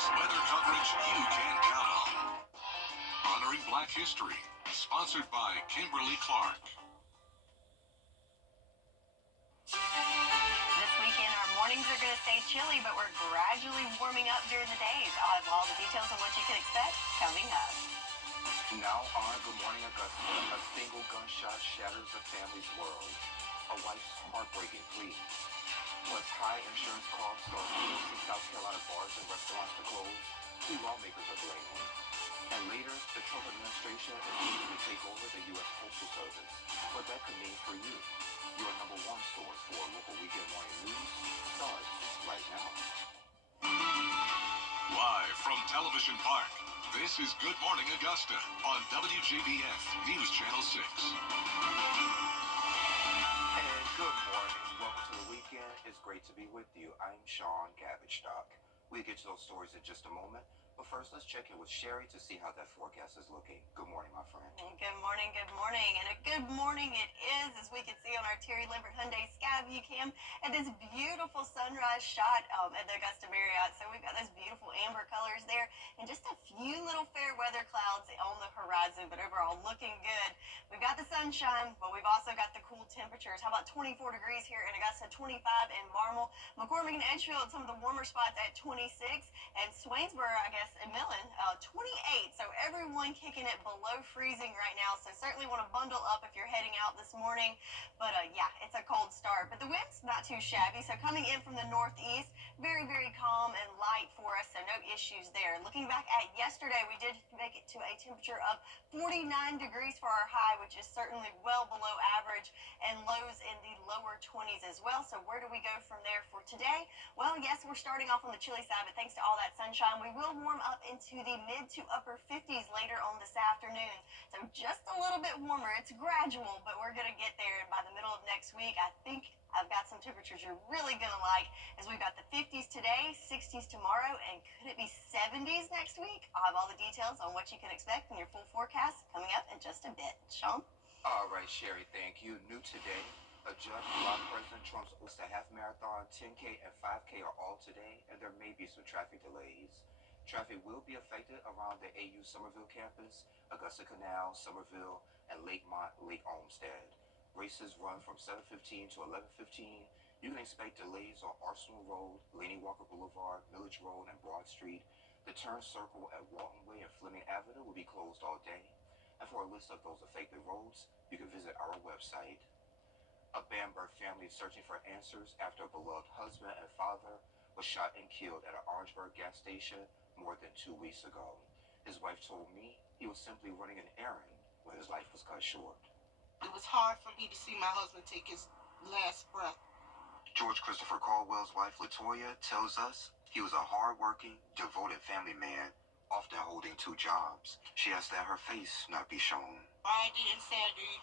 Weather coverage you can count on. Honoring Black History. Sponsored by Kimberly Clark. This weekend, our mornings are going to stay chilly, but we're gradually warming up during the days. I'll have all the details on what you can expect coming up. Now on Good Morning Augusta, a single gunshot shatters a family's world. A wife's heartbreaking plea. Plus, high insurance costs are forcing South Carolina bars and restaurants to close. Two lawmakers are blamed. And later, the Trump administration is looking to take over the U.S. Postal Service. What that could mean for you. Your number one source for local weekend morning news starts right now. Live from Television Park, this is Good Morning Augusta on WJBF News Channel 6. And good morning. Welcome to the weekend. It's great to be with you. I'm Sean Cabbage-Stock. We'll get to those stories in just a moment. But first, let's check in with Sherry to see how that forecast is looking. Good morning, my friend. Good morning, good morning. And a good morning it is, as we can see on our Terry Limbert Hyundai Sky View Cam, and this beautiful sunrise shot at the Augusta Marriott. So we've got those beautiful amber colors there, and just a few little fair weather clouds on the horizon, but overall looking good. We've got the sunshine, but we've also got the cool temperatures. How about 24 degrees here in Augusta, 25 in Marmel, McCormick and Edgefield, some of the warmer spots at 26, and Swainsboro, I guess, and Millen, 28. So everyone kicking it below freezing right now. So certainly want to bundle up if you're heading out this morning. But yeah, it's a cold start. But the wind's not too shabby. So coming in from the northeast, very, very calm and light for us. So no issues there. Looking back at yesterday, we did make it to a temperature of 49 degrees for our high, which is certainly well below average, and lows in the lower 20s as well. So where do we go from there for today? Well, yes, we're starting off on the chilly side, but thanks to all that sunshine, we will warm up into the mid to upper 50s later on this afternoon. So just a little bit warmer. It's gradual, but we're going to get there. And by the middle of next week, I think I've got some temperatures you're really going to like, as we've got the 50s today, 60s tomorrow, and could it be 70s next week? I'll have all the details on what you can expect in your full forecast coming up in just a bit. Sean? All right, Sherry, thank you. New today, a judge blocked President Trump's half marathon, 10K and 5K are all today, and there may be some traffic delays. Traffic will be affected around the AU Somerville campus, Augusta Canal, Somerville, and Lakemont, Lake Olmsted. Races run from 7:15 to 11:15. You can expect delays on Arsenal Road, Laney Walker Boulevard, Millage Road, and Broad Street. The turn circle at Walton Way and Fleming Avenue will be closed all day. And for a list of those affected roads, you can visit our website. A Bamberg family is searching for answers after a beloved husband and father was shot and killed at an Orangeburg gas station more than 2 weeks ago. His wife told me he was simply running an errand when his life was cut short. It was hard for me to see my husband take his last breath. George Christopher Caldwell's wife, Latoya, tells us he was a hard-working, devoted family man, often holding 2 jobs. She asks that her face not be shown. Friday and Saturday,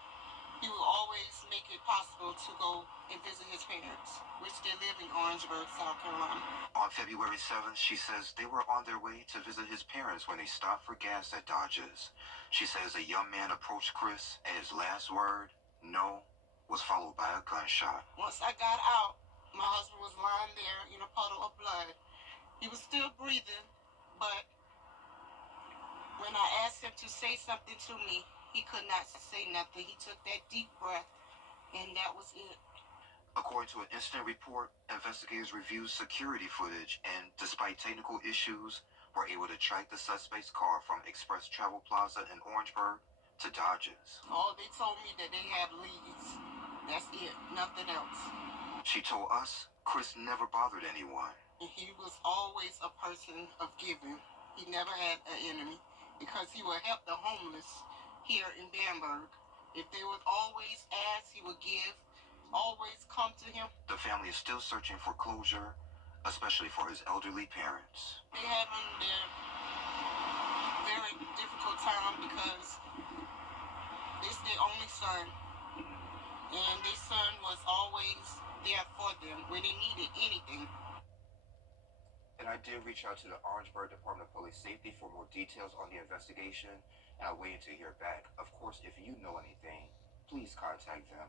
he will always make it possible to go and visit his parents, which they live in Orangeburg, South Carolina. On February 7th, she says they were on their way to visit his parents when they stopped for gas at Dodge's. She says a young man approached Chris, and his last word, no, was followed by a gunshot. Once I got out, my husband was lying there in a puddle of blood. He was still breathing, but when I asked him to say something to me, he could not say nothing. He took that deep breath, and that was it. According to an incident report, investigators reviewed security footage and, despite technical issues, were able to track the suspect's car from Express Travel Plaza in Orangeburg to Dodge's. Oh, they told me that they have leads. That's it, nothing else. She told us Chris never bothered anyone. And he was always a person of giving. He never had an enemy, because he would help the homeless here in Bamberg. If they would always ask, he would give, always come to him. The family is still searching for closure, especially for his elderly parents. They having their very difficult time because this is their only son, and their son was always there for them when they needed anything. And I did reach out to the Orangeburg Department of Public Safety for more details on the investigation, and I'm waiting to hear back. Of course, if you know anything, please contact them.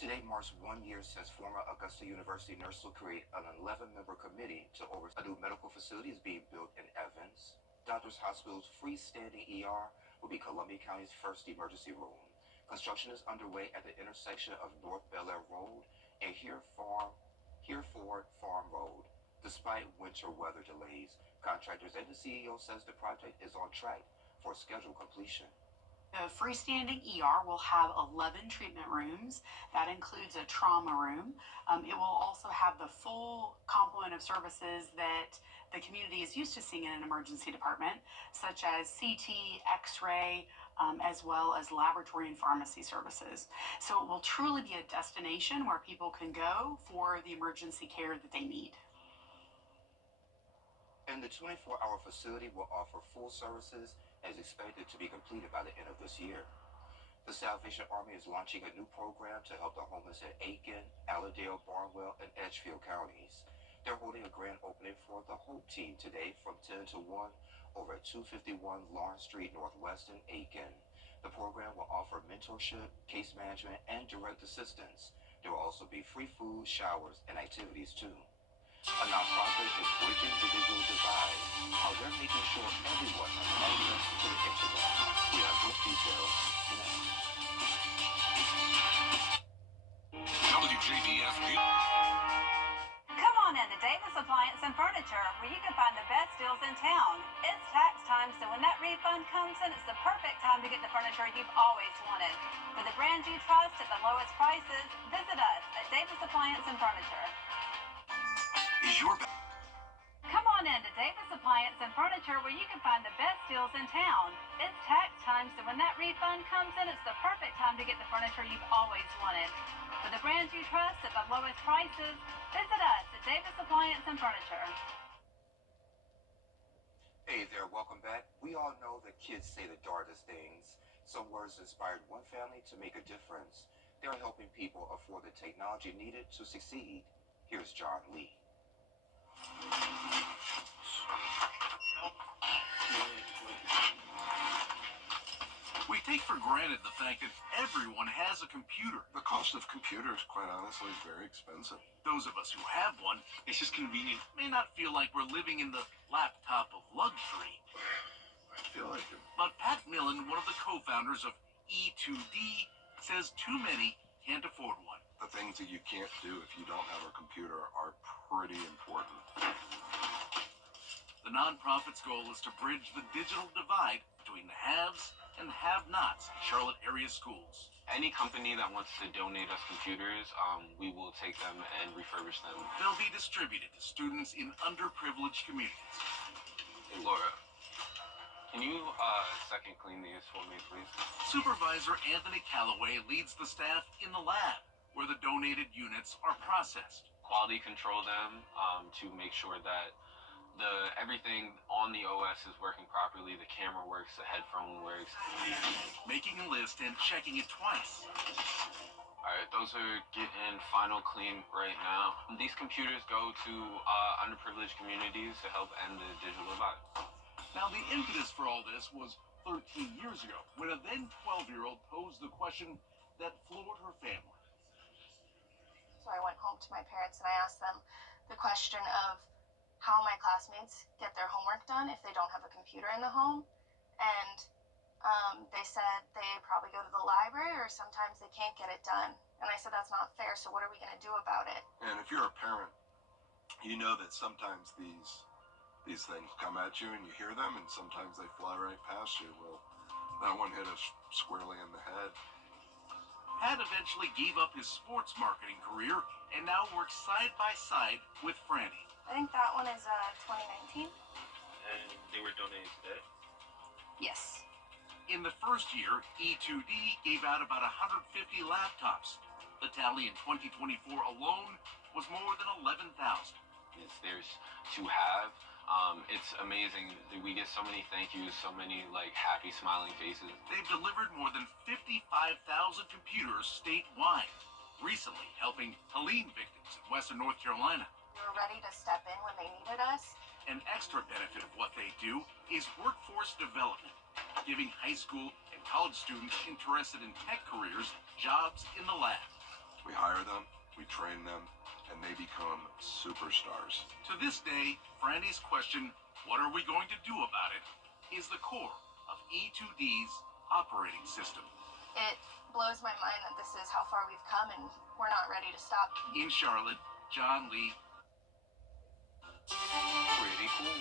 Today marks 1 year since former Augusta University nurses will create an 11-member committee to oversee a new medical facility is being built in Evans. Doctors Hospital's freestanding ER will be Columbia County's first emergency room. Construction is underway at the intersection of North Bel Air Road and Hereford Farm Road. Despite winter weather delays, contractors and the CEO says the project is on track for scheduled completion. The freestanding ER will have 11 treatment rooms. That includes a trauma room. It will also have the full complement of services that the community is used to seeing in an emergency department, such as CT, X-ray, as well as laboratory and pharmacy services. So it will truly be a destination where people can go for the emergency care that they need. And the 24-hour facility will offer full services and is expected to be completed by the end of this year. The Salvation Army is launching a new program to help the homeless in Aiken, Allendale, Barnwell, and Edgefield counties. They're holding a grand opening for the Hope Team today from 10 to 1 over at 251 Lawrence Street Northwest in Aiken. The program will offer mentorship, case management, and direct assistance. There will also be free food, showers, and activities too. A nonprofit is bridging the digital divide, how they're making sure everyone has access to the internet. We have those details next. WJBF Come on in to Davis Appliance and Furniture, where you can find the best deals in town. It's tax time, so when that refund comes in, it's the perfect time to get the furniture you've always wanted. For the brands you trust at the lowest prices, visit us at Davis Appliance and Furniture. is your Come on in to Davis Appliance and Furniture, where you can find the best deals in town. It's tax time, so when that refund comes in, it's the perfect time to get the furniture you've always wanted. For the brands you trust at the lowest prices, visit us at Davis Appliance and Furniture. Hey there, welcome back. We all know that kids say the darndest things. Some words inspired one family to make a difference. They're helping people afford the technology needed to succeed. Here's John Lee. We take for granted the fact that everyone has a computer. The cost of computers, quite honestly, is very expensive. Those of us who have one, it's just convenient, may not feel like we're living in the laptop of luxury. I feel like it. But Pat Millen, one of the co-founders of E2D, says too many can't afford one. The things that you can't do if you don't have a computer are pretty important. The nonprofit's goal is to bridge the digital divide between the haves and have-nots in Charlotte area schools. Any company that wants to donate us computers, we will take them and refurbish them. They'll be distributed to students in underprivileged communities. Hey, Laura, can you second clean these for me, please? Supervisor Anthony Calloway leads the staff in the lab, where the donated units are processed. Quality control them to make sure that everything on the OS is working properly, the camera works, the headphone works. Making a list and checking it twice. Alright, those are getting final clean right now. These computers go to underprivileged communities to help end the digital divide. Now, the impetus for all this was 13 years ago, when a then 12-year-old posed the question that floored her family. So I went home to my parents and I asked them the question of how my classmates get their homework done if they don't have a computer in the home. And they said they probably go to the library or sometimes they can't get it done. And I said, that's not fair, so what are we going to do about it? And if you're a parent, you know that sometimes these things come at you and you hear them, and sometimes they fly right past you. Well, that one hit us squarely in the head. Pat eventually gave up his sports marketing career and now works side by side with Franny. I think that one is 2019. And they were donated today? Yes. In the first year, E2D gave out about 150 laptops. The tally in 2024 alone was more than 11,000. Yes, there's to have. It's amazing that we get so many thank yous, so many like happy smiling faces. They've delivered more than 55,000 computers statewide, recently helping Helene victims in Western North Carolina. We were ready to step in when they needed us. An extra benefit of what they do is workforce development, giving high school and college students interested in tech careers jobs in the lab. We hire them, we train them, and they become superstars. To this day, Franny's question, what are we going to do about it, is the core of E2D's operating system. It blows my mind that this is how far we've come and we're not ready to stop. In Charlotte, John Lee. Pretty cool.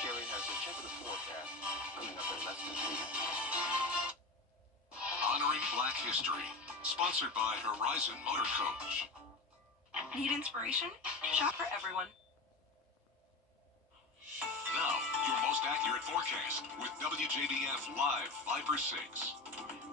Sherry has a check of the forecast coming up in less than 3 minutes. Honoring Black History, sponsored by Horizon Motor Coach. Need inspiration? Shop for everyone. Now, your most accurate forecast with WJBF Live 5/6.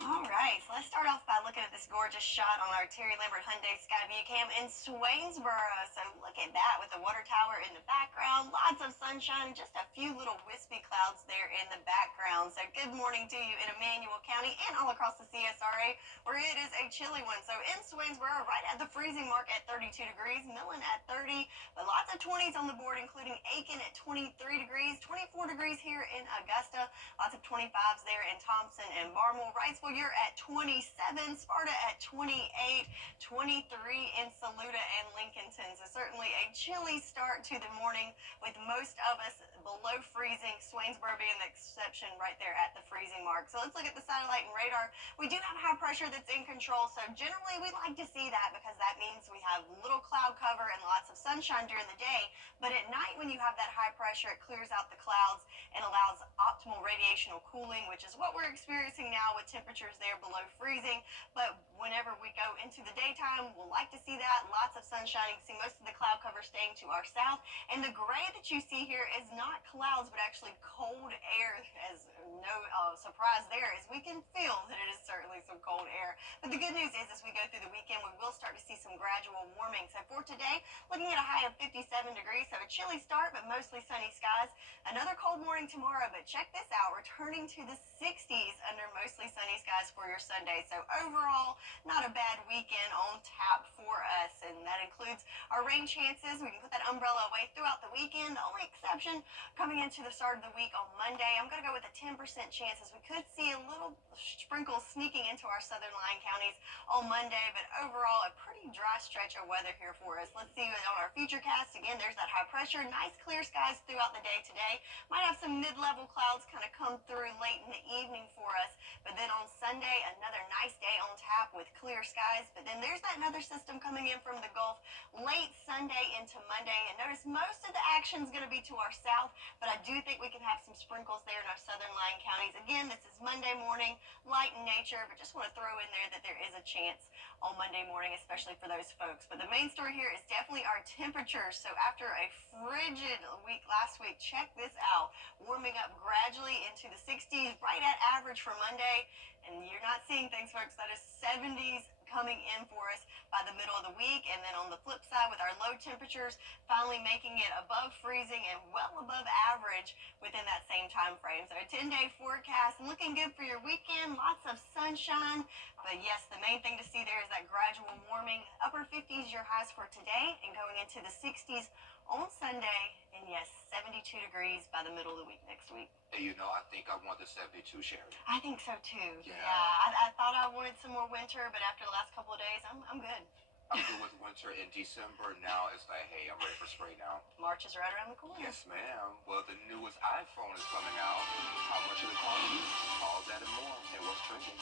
All right, so let's start off by looking at this gorgeous shot on our Terry Lambert Hyundai Skyview Cam in Swainsboro. So look at that with the water tower in the background, lots of sunshine, just a few little wispy clouds there in the background. So good morning to you in Emmanuel County and all across the CSRA, where it is a chilly one. So in Swainsboro, right at the freezing mark at 32 degrees, Millen at 30, but lots of 20s on the board, including Aiken at 23 degrees, 24 degrees here in Augusta, lots of 25s there in Thompson and Barmel. Wrightsville, you're at 27, Sparta at 28, 23 in Saluda and Lincolnton. So certainly a chilly start to the morning with most of us below freezing, Swainsboro being the exception right there at the freezing mark. So let's look at the satellite and radar. We do have high pressure that's in control, so generally we like to see that because that means we have little cloud cover and lots of sunshine during the day. But at night when you have that high pressure, it clears out the clouds and allows optimal radiational cooling, which is what we're experiencing now with temperatures there below freezing. But whenever we go into the daytime, we'll like to see that. Lots of sunshine. You can see most of the cloud cover staying to our south. And the gray that you see here is not clouds, but actually cold air. As no surprise there, as we can feel that it is certainly some cold air. But the good news is, as we go through the weekend, we will start to see some gradual warming. So for today, looking at a high of 57 degrees, so a chilly start, but mostly sunny skies. Another cold morning tomorrow, but check this out, returning to the 60s under mostly sunny skies for your Sunday. So overall, not a bad weekend on tap for us, and that includes our rain chances. We can put that umbrella away throughout the weekend. The only exception coming into the start of the week on Monday, I'm going to go with a 10% chance, as we could see a little sprinkle sneaking into our southern line counties on Monday, but overall a pretty dry stretch of weather here for us. Let's see on our futurecast. Again, there's that high pressure, nice clear skies throughout the day today. Might have some mid-level clouds kind of come through late in the evening for us, but then on Sunday, another nice day on tap with clear skies. But then there's that another system coming in from the Gulf late Sunday into Monday, and notice most of the action is going to be to our south, but I do think we can have some sprinkles there in our southern line counties. Again, this is Monday morning, light in nature, but just want to throw in there that there is a chance on Monday morning, especially for those folks. But the main story here is definitely our temperatures. So after a frigid week last week, check this out, warming up gradually into the 60s, right at average for Monday. And you're not seeing things, folks, that is 70s coming in for us by the middle of the week. And then on the flip side, with our low temperatures finally making it above freezing and well above average within that same time frame. So a 10-day forecast and looking good for your weekend. Lots of sunshine. But yes, the main thing to see there is that gradual warming. Upper 50s your highs for today, and going into the 60s on Sunday. And yes, 72 degrees by the middle of the week next week. And you know, I think I want the 72, Sherry. I think so too. Yeah. I thought I wanted some more winter, but after the last couple of days, I'm good. I'm good with winter in December. Now it's like, hey, I'm ready for spring now. March is right around the corner. Yes, ma'am. Well, the newest iPhone is coming out. How much will it cost you? All that and more. And what's trending?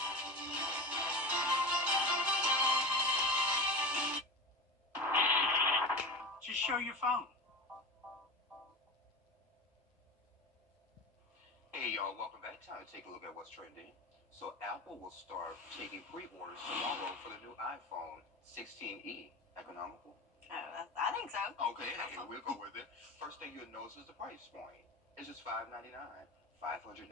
Just show your phone. Hey, y'all. Welcome back. Time to take a look at what's trending. So Apple will start taking pre-orders tomorrow for the new iPhone 16e. Economical? I think so. Okay, hey, we'll go with it. First thing you'll notice is the price point. It's just $599. $599.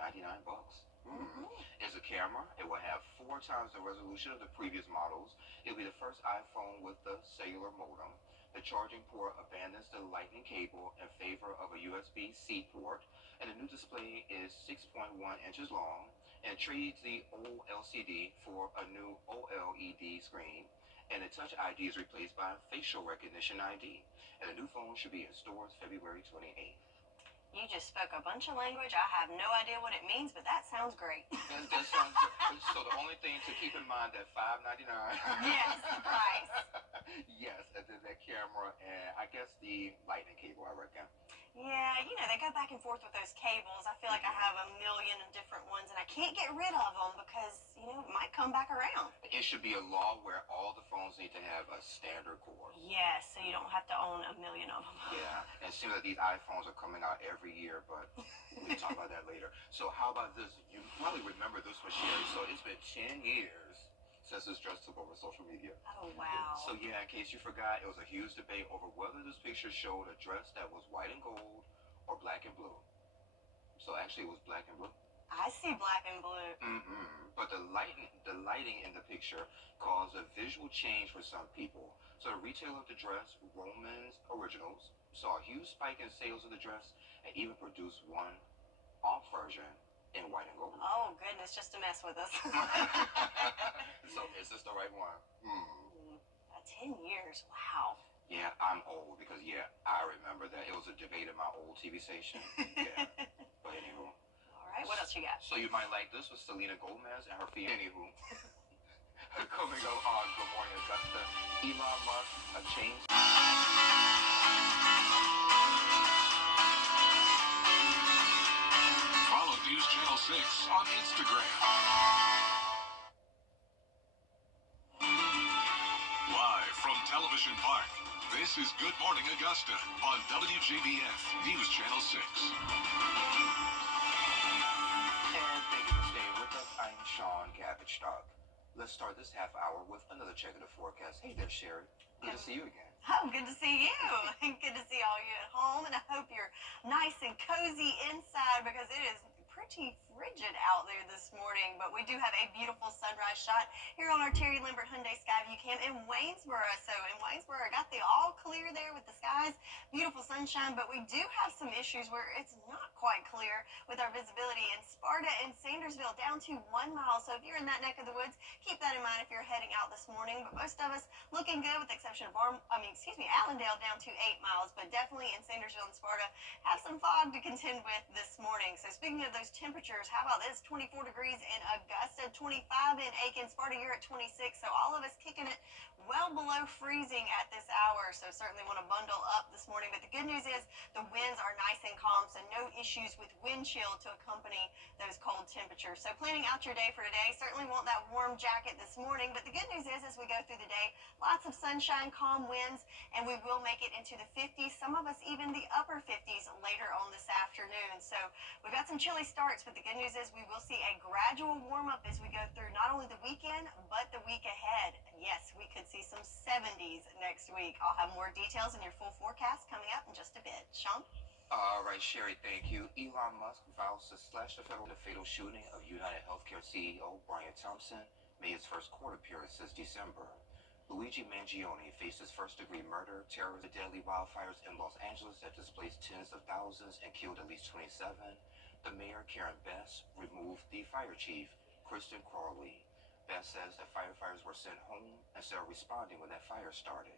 It's a camera. It will have 4 times the resolution of the previous models. It'll be the first iPhone with the cellular modem. The charging port abandons the lightning cable in favor of a USB-C port. And the new display is 6.1 inches long and trades the old LCD for a new OLED screen. And the Touch ID is replaced by facial recognition ID. And the new phone should be in stores February 28th. You just spoke a bunch of language. I have no idea what it means, but that sounds great. That sounds good. So the only thing to keep in mind that $5.99. Yes, the price. Yes, and then that camera and I guess the lightning cable, I reckon. Yeah, they go back and forth with those cables. I feel like I have a million different ones, and I can't get rid of them because, it might come back around. It should be a law where all the phones need to have a standard cord. Yes, so you don't have to own a million of them. Yeah, and it seems like these iPhones are coming out every year, but we'll talk about that later. So how about this? You probably remember this one, Sherry. So it's been 10 years since this dress took over social media. Oh, wow. So yeah, in case you forgot, it was a huge debate over whether this picture showed a dress that was white and gold or black and blue. So actually it was black and blue. I see black and blue. But the lighting in the picture caused a visual change for some people. So the retailer of the dress, Roman's Originals, saw a huge spike in sales of the dress and even produced one off version in white and gold. Oh, goodness, just to mess with us. So is this the right one? 10 years, wow. Yeah, I'm old because, I remember that. It was a debate in my old TV station. Yeah, but anywho. All right, what else you got? So you might like this with Selena Gomez and her fiancé. Anywho. Coming up on Good Morning Augusta, Elon Musk, a change. Follow News Channel 6 on Instagram. Live from Television Park, this is Good Morning Augusta on WJBF News Channel 6. And thank you for staying with us. I'm Sean Cabbage Stock. Let's start this half hour with another check of the forecast. Hey there, Sherry. Good to see you again. Oh, good to see you. Good to see all you at home, and I hope you're nice and cozy inside because it is pretty frigid out there this morning, but we do have a beautiful sunrise shot here on our Terry Lambert Hyundai Skyview Cam in Waynesboro. So in Waynesboro, got the all clear there with the skies, beautiful sunshine, but we do have some issues where it's not quite clear with our visibility in Sparta and Sandersville down to 1 mile. So if you're in that neck of the woods, keep that in mind if you're heading out this morning. But most of us looking good with the exception of Allendale down to 8 miles, but definitely in Sandersville and Sparta have some fog to contend with this morning. So speaking of those temperatures, how about this? 24 degrees in Augusta, 25 in Aiken, Sparta, you're at 26. So all of us kicking it well below freezing at this hour. So certainly want to bundle up this morning. But the good news is the winds are nice and calm, so no issues with wind chill to accompany those cold temperatures. So planning out your day for today, certainly want that warm jacket this morning. But the good news is as we go through the day, lots of sunshine, calm winds, and we will make it into the 50s. Some of us even the upper 50s later on this afternoon. So we've got some chilly starts, but the good news is we will see a gradual warm up as we go through not only the weekend, but the week ahead. Yes, we could see some 70s next week. I'll have more details in your full forecast coming up in just a bit. Sean? All right, Sherry, thank you. Elon Musk vows to slash the fatal shooting of United Healthcare CEO Brian Thompson made his first court appearance since December. Luigi Mangione faced his first-degree murder, terrorism, deadly wildfires in Los Angeles that displaced tens of thousands and killed at least 27. The mayor, Karen Bass, removed the fire chief, Kristen Crawley. Bass says that firefighters were sent home instead of responding when that fire started.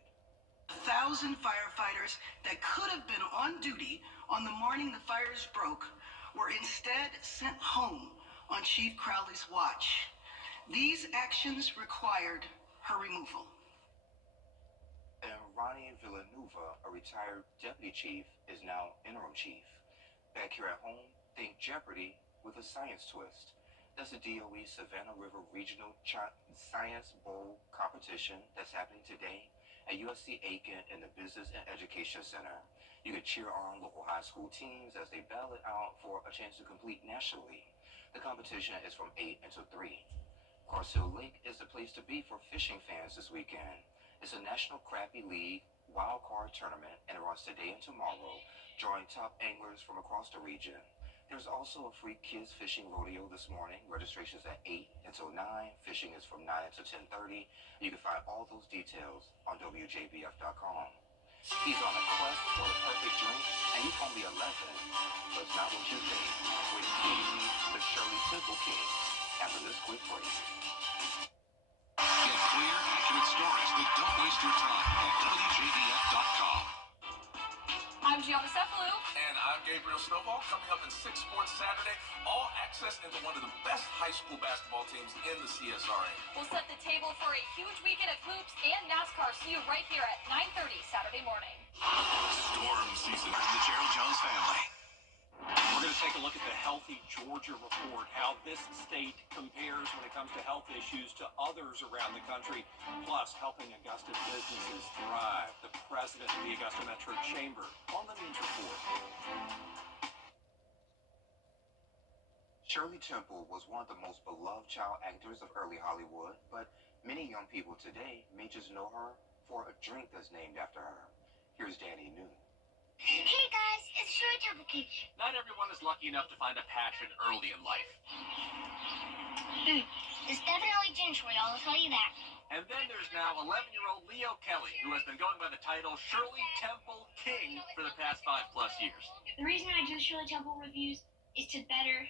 1,000 firefighters that could have been on duty on the morning the fires broke were instead sent home on Chief Crowley's watch. These actions required her removal. And Ronnie Villanueva, a retired deputy chief, is now interim chief. Back here at home, think Jeopardy with a science twist. That's the DOE Savannah River Regional Science Bowl competition that's happening today at USC Aiken in the Business and Education Center. You can cheer on local high school teams as they battle it out for a chance to compete nationally. The competition is from 8 until 3. Cross Hill Lake is the place to be for fishing fans this weekend. It's a National Crappie League wild card tournament and it runs today and tomorrow, drawing top anglers from across the region. There's also a free kids fishing rodeo this morning. Registration is at 8 until 9. Fishing is from 9 until 10:30. You can find all those details on WJBF.com. He's on a quest for the perfect drink, and he's only 11. But it's not what you think. Waiting to meet the Shirley Temple King after this quick break. Get clear, accurate stories that don't waste your time at WJBF.com. I'm Gianna Cephalou. And I'm I'm Gabriel Stovall. Coming up in 6 Sports Saturday, all access into one of the best high school basketball teams in the CSRA. We'll set the table for a huge weekend of hoops and NASCAR. See you right here at 9:30 Saturday morning. Storm season for the Gerald Jones family. We're going to take a look at the Healthy Georgia report, how this state compares when it comes to health issues to others around the country, plus helping Augusta businesses thrive. The president of the Augusta Metro Chamber on the News Report. Shirley Temple was one of the most beloved child actors of early Hollywood, but many young people today may just know her for a drink that's named after her. Here's Danny Noon. Hey guys, it's Shirley Temple King. Not everyone is lucky enough to find a passion early in life. It's definitely ginger ale, I'll tell you that. And then there's now 11-year-old Leo Kelly, who has been going by the title Shirley Temple King for the past 5+ years. The reason I do the Shirley Temple reviews is to better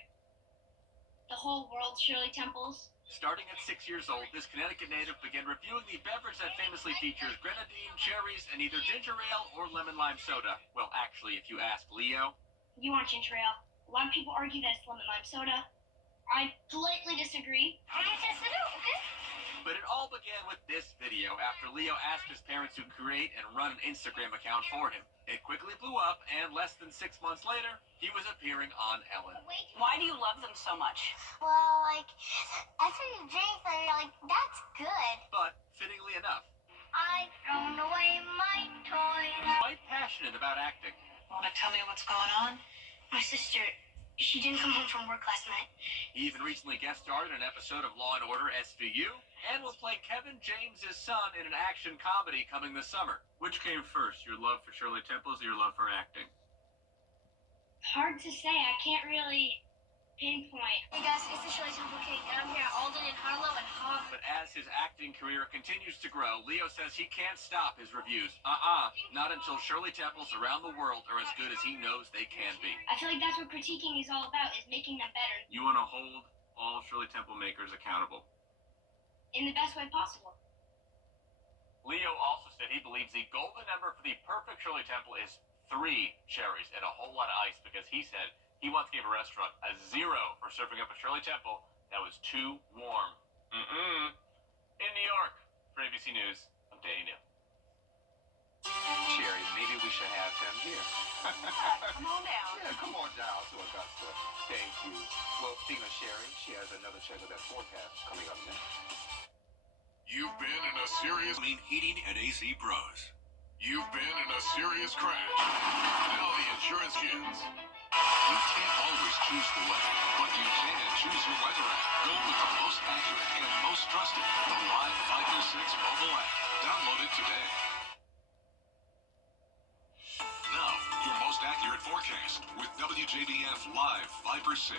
the whole world's Shirley Temples. Starting at 6 years old, this Connecticut native began reviewing the beverage that famously features grenadine, cherries, and either ginger ale or lemon lime soda. Well, actually, if you ask Leo, You want ginger ale. A lot of people argue that it's lemon lime soda. I politely disagree. I'm gonna test it out, okay? but it all began with this video after Leo asked his parents to create and run an Instagram account for him. It quickly blew up, and less than 6 months later, he was appearing on Ellen. Why do you love them so much? Well, like, after you drink them, you're like, that's good. But, fittingly enough, I thrown away my toys. quite passionate about acting. Want to tell me what's going on? My sister, she didn't come home from work last night. He even recently guest starred in an episode of Law & Order SVU, and will play Kevin James's son in an action comedy coming this summer. Which came first, your love for Shirley Temples or your love for acting? Hard to say. I can't really pinpoint. Hey guys, it's the Shirley Temple King, and I'm here at Alden and Harlow and Hog. But as his acting career continues to grow, Leo says he can't stop his reviews. Not until Shirley Temples around the world are as good as he knows they can be. I feel like that's what critiquing is all about, is making them better You want to hold all Shirley Temple makers accountable. in the best way possible. Leo also said he believes the golden number for the perfect Shirley Temple is 3 cherries and a whole lot of ice, because he said he once gave a restaurant a 0 for serving up a Shirley Temple that was too warm. In New York, for ABC News, I'm Danny New. Sherry, maybe we should have them here. Come on down. Yeah, come on down to Augusta. Thank you. Well, speaking of Sherry, she has another check of that forecast coming up next. You've been in a serious heating and AC pros. You've been in a serious crash. Now the insurance kids. You can't always choose the weather, but you can choose your weather app. Go with the most accurate and most trusted, the Live Viper 6 mobile app. Download it today. Now, your most accurate forecast with WJBF Live Viper 6.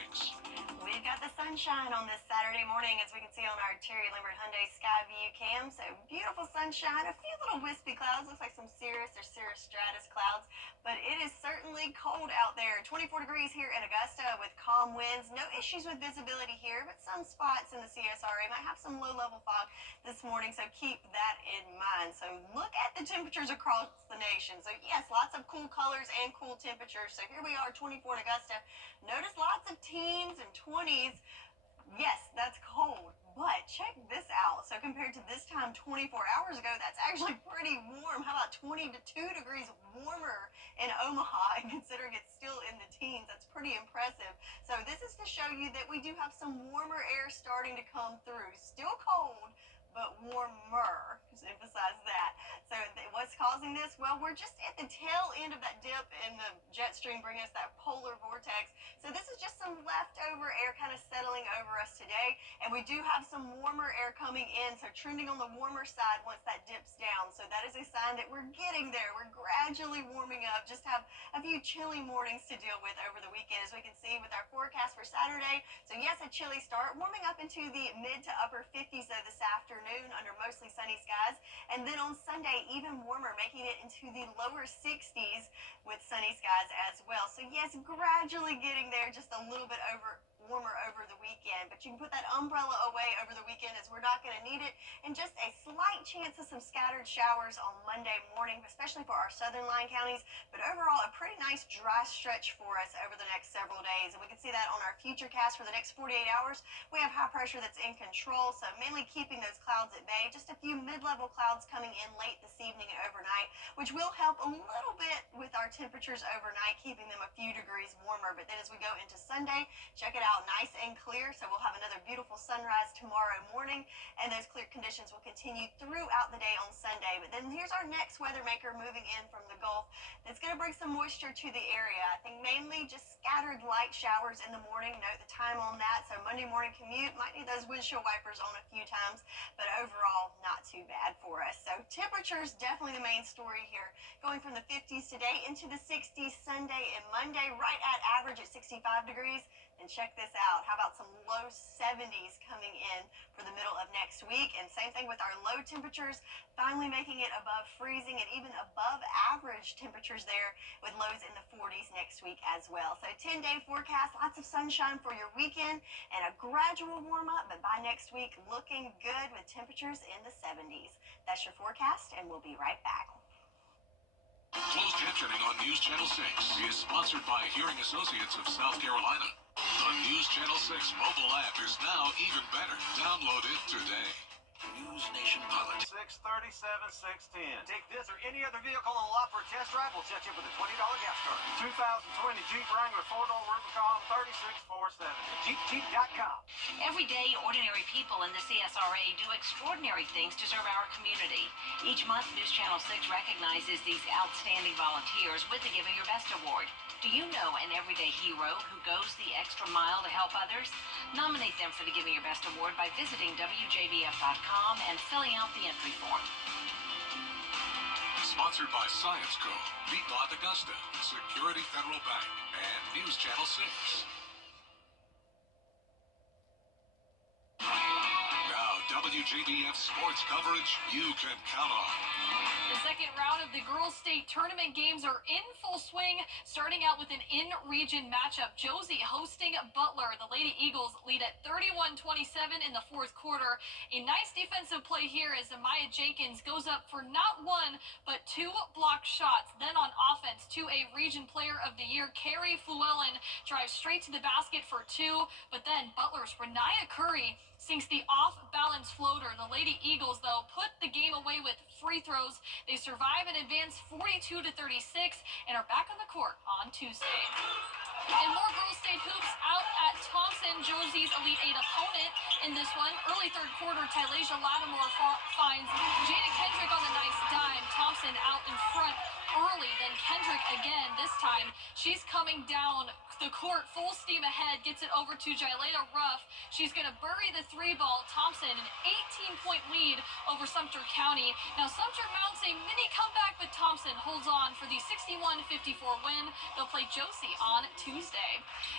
We've got the sunshine on this Saturday morning, as we can see on our Terry Lambert Hyundai Skyview cam. So beautiful sunshine, a few little wispy clouds, looks like some cirrus or cirrus stratus clouds, but it is certainly cold out there. 24 degrees here in Augusta with calm winds. No issues with visibility here, but some spots in the CSRA might have some low-level fog this morning, so keep that in mind. So look at the temperatures across the nation. So yes, lots of cool colors and cool temperatures. So here we are, 24 in Augusta. Notice lots of teens and 20s. Yes, that's cold, but check this out. So compared to this time 24 hours ago, that's actually pretty warm. How about 22 degrees warmer in Omaha, and considering it's still in the teens, that's pretty impressive. So this is to show you that we do have some warmer air starting to come through. Still cold, but warmer. Just emphasize that. So what's causing this? Well, we're just at the tail end of that dip in the jet stream bringing us that polar vortex. So this is just some leftover air kind of settling over us today. And we do have some warmer air coming in, so trending on the warmer side once that dips down. So that is a sign that we're getting there. We're gradually warming up. Just have a few chilly mornings to deal with over the weekend, as we can see with our forecast for Saturday. So yes, a chilly start, warming up into the mid to upper 50s though this afternoon under mostly sunny skies. And then on Sunday, even warmer, making it into the lower 60s with sunny skies as well. So yes, gradually getting there, just a little bit warmer over the weekend, but you can put that umbrella away over the weekend as we're not going to need it. And just a slight chance of some scattered showers on Monday morning, especially for our southern line counties. But overall, a pretty nice dry stretch for us over the next several days. And we can see that on our future cast for the next 48 hours. We have high pressure that's in control, so mainly keeping those clouds at bay. Just a few mid-level clouds coming in late this evening and overnight, which will help a little bit with our temperatures overnight, keeping them a few degrees warmer. But then as we go into Sunday, check it out, nice and clear. So we'll have another beautiful sunrise tomorrow morning, and those clear conditions will continue throughout the day on Sunday. But then here's our next weather maker moving in from the Gulf. That's going to bring some moisture to the area. I think mainly just scattered light showers in the morning. Note the time on that. So Monday morning commute, might need those windshield wipers on a few times, but overall not too bad for us. So temperatures definitely the main story here, going from the 50s today into the 60s Sunday and Monday, right at average at 65 degrees. And check this out. How about some low 70s coming in for the middle of next week? And same thing with our low temperatures, finally making it above freezing and even above average temperatures there, with lows in the 40s next week as well. So 10-day forecast, lots of sunshine for your weekend and a gradual warm up, but by next week looking good with temperatures in the 70s. That's your forecast, and we'll be right back. Closed captioning on News Channel 6 is sponsored by Hearing Associates of South Carolina. The News Channel 6 mobile app is now even better. Download it today. News Nation Politics. 637, 610. Take this or any other vehicle on the lot for a test drive. We'll set you up with a $20 gas card. 2020 Jeep Wrangler 4-door Rubicon 36470. JeepJeep.com. Every day, ordinary people in the CSRA do extraordinary things to serve our community. Each month, News Channel 6 recognizes these outstanding volunteers with the Giving Your Best Award. Do you know an everyday hero who goes the extra mile to help others? Nominate them for the Giving Your Best Award by visiting WJBF.com and filling out the entry form. Sponsored by Science Co., Meatloaf Augusta, Security Federal Bank, and News Channel 6. Now, WJBF sports coverage you can count on. The second round of the girls' state tournament games are in full swing, starting out with an in-region matchup. Josie hosting Butler. The Lady Eagles lead at 31-27 in the fourth quarter. A nice defensive play here as Amaya Jenkins goes up for not one, but two blocked shots. Then on offense, to a region player of the year, Carrie Fluellen drives straight to the basket for two, but then Butler's Renaya Curry sinks the off-balance floater. The Lady Eagles, though, put the game away with free throws. They survive and advance 42-36 and are back on the court on Tuesday. And more girls' state hoops out at Thompson, Josie's Elite Eight opponent in this one. Early third quarter, Tylasia Lattimore finds Jada Kendrick on the nice dime. Thompson out in front early, then Kendrick again. This time, she's coming down the court full steam ahead, gets it over to Jyleta Ruff. She's going to bury the three ball. Thompson, an 18-point lead over Sumter County. Now, Sumter mounts a mini comeback, but Thompson holds on for the 61-54 win. They'll play Josie on Tuesday.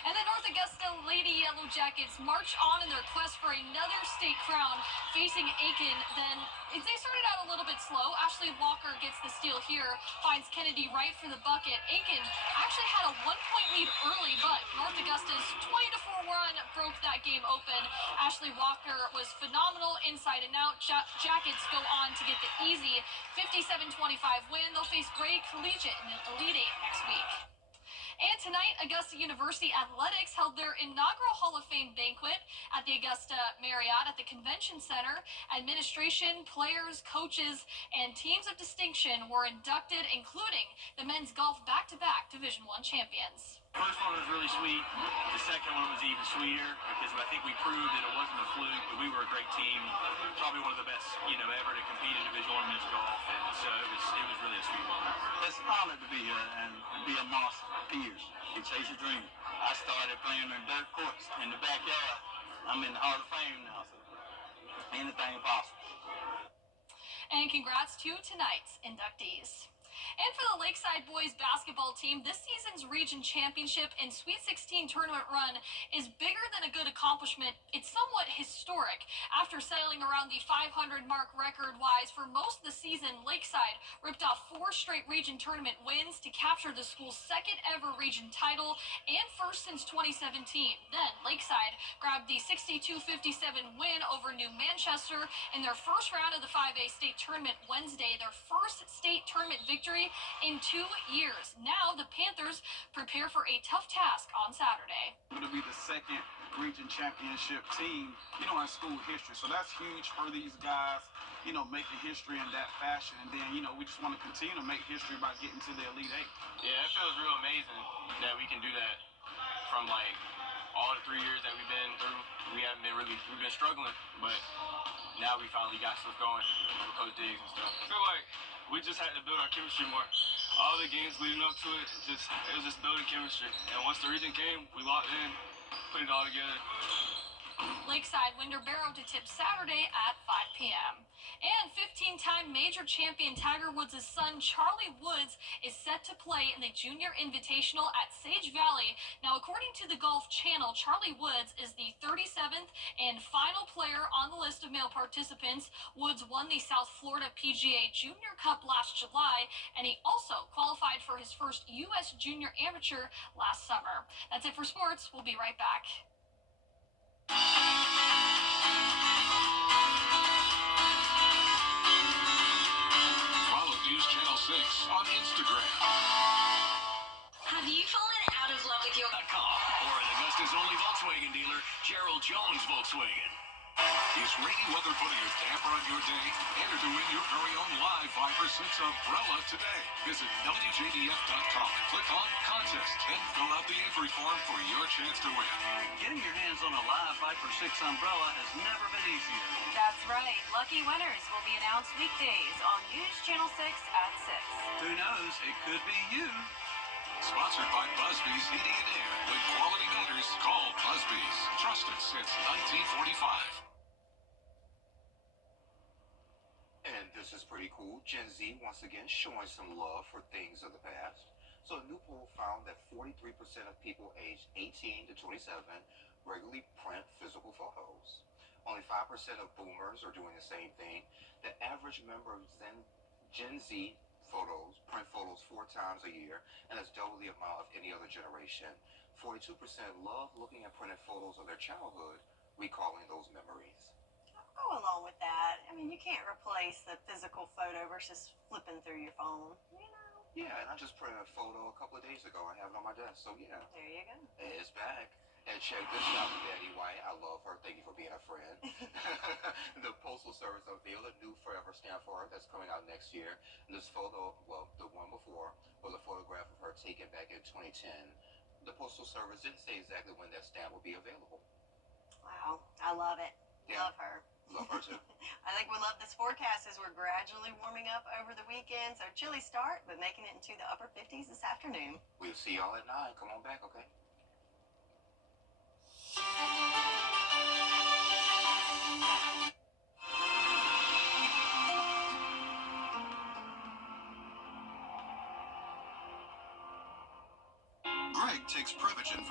And the North Augusta Lady Yellow Jackets march on in their quest for another state crown, facing Aiken. Then they started out a little bit slow. Ashley Walker gets the steal here, finds Kennedy right for the bucket. Aiken actually had a 1-point lead early, but North Augusta's 20-4 run broke that game open. Ashley Walker was phenomenal inside and out. Jackets go on to get the easy 57-25 win. They'll face Gray Collegiate in the Elite Eight next week. And tonight, Augusta University Athletics held their inaugural Hall of Fame banquet at the Augusta Marriott at the Convention Center. Administration, players, coaches, and teams of distinction were inducted, including the men's golf back-to-back Division I champions. First one was really sweet. The second one was even sweeter because I think we proved that it wasn't a fluke, but we were a great team. Probably one of the best, ever to compete in Division I men's golf, and so it was really a sweet moment. It's an honor to be here and be amongst peers and chase your dream. I started playing in dirt courts in the backyard. I'm in the Hall of Fame now, so anything is possible. And congrats to tonight's inductees. And for the Lakeside boys basketball team, this season's region championship and Sweet 16 tournament run is bigger than a good accomplishment. It's somewhat historic. After settling around the 500 mark record-wise for most of the season, Lakeside ripped off 4 straight region tournament wins to capture the school's second ever region title and first since 2017. Then Lakeside grabbed the 62-57 win over New Manchester in their first round of the 5A state tournament Wednesday, their first state tournament victory in 2 years. Now the Panthers prepare for a tough task on Saturday. It'll be the second region championship team, in school history. So that's huge for these guys, making history in that fashion. And then, we just want to continue to make history by getting to the Elite Eight. Yeah, it feels real amazing that we can do that from all the 3 years that we've been through. We've been struggling, but now we finally got stuff going with Coach Diggs and stuff. I feel like we just had to build our chemistry more. All the games leading up to it, it was just building chemistry. And once the region came, we locked in, put it all together. Lakeside Winder Barrow to tip Saturday at 5 p.m. And 15-time major champion Tiger Woods' son Charlie Woods is set to play in the Junior Invitational at Sage Valley. Now, according to the Golf Channel, Charlie Woods is the 37th and final player on the list of male participants. Woods won the South Florida PGA Junior Cup last July, and he also qualified for his first U.S. Junior Amateur last summer. That's it for sports. We'll be right back. Follow News Channel 6 on Instagram. Have you fallen out of love with your .com or an Augusta's only Volkswagen dealer, Gerald Jones Volkswagen. Is rainy weather putting a damper on your day? Enter to win your very own live Viper 6 umbrella today. Visit WJBF.com and click on Contest. Then fill out the entry form for your chance to win. Getting your hands on a live Viper 6 umbrella has never been easier. That's right. Lucky winners will be announced weekdays on News Channel 6 at 6. Who knows? It could be you. Sponsored by Busby's Heating and Air. When quality matters, call Busby's. Trusted since 1945. And this is pretty cool. Gen Z once again showing some love for things of the past. So a new poll found that 43% of people aged 18 to 27 regularly print physical photos. Only 5% of boomers are doing the same thing. The average member of Gen Z photos print photos 4 times a year, and that's double the amount of any other generation. 42% love looking at printed photos of their childhood, recalling those memories. Go along with that. I mean, you can't replace the physical photo versus flipping through your phone. Yeah, and I just printed a photo a couple of days ago. I have it on my desk, so yeah. There you go. It's back. And check this out, Betty White. I love her. Thank you for being a friend. The Postal Service unveiled a new forever stamp for her that's coming out next year. And this photo, well, the one before, was a photograph of her taken back in 2010. The Postal Service didn't say exactly when that stamp will be available. Wow, I love it. Yeah. Love her. Love her too. I think we love this forecast as we're gradually warming up over the weekend. So chilly start, but making it into the upper 50s this afternoon. We'll see y'all at 9. Come on back, okay? Greg takes Prevagen for